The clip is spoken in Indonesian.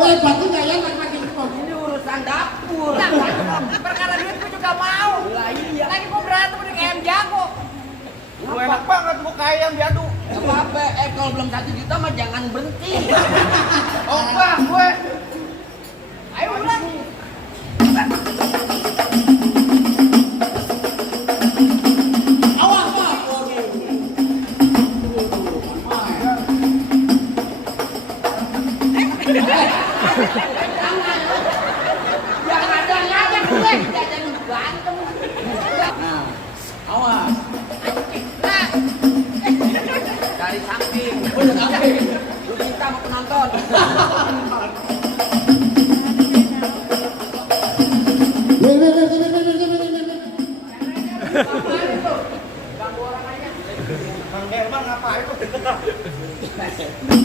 berarti nggak ya lagi Ini urusan dapur. Perkara duit gue juga mau. Lah iya. Lagi mau berantem udah kayak ayam jago. Lu enak banget gua kayak yang diadu. Apa? Kalau belum 1 juta mah jangan berhenti. Oh, bang, gue. Ayo ulang. awas pak. Jangan ngajak gue. Jangan berantem. Nah, awas. Nah, Dari samping. Udah sampai. Lu minta sama penonton. Bang Herman ngapain tuh?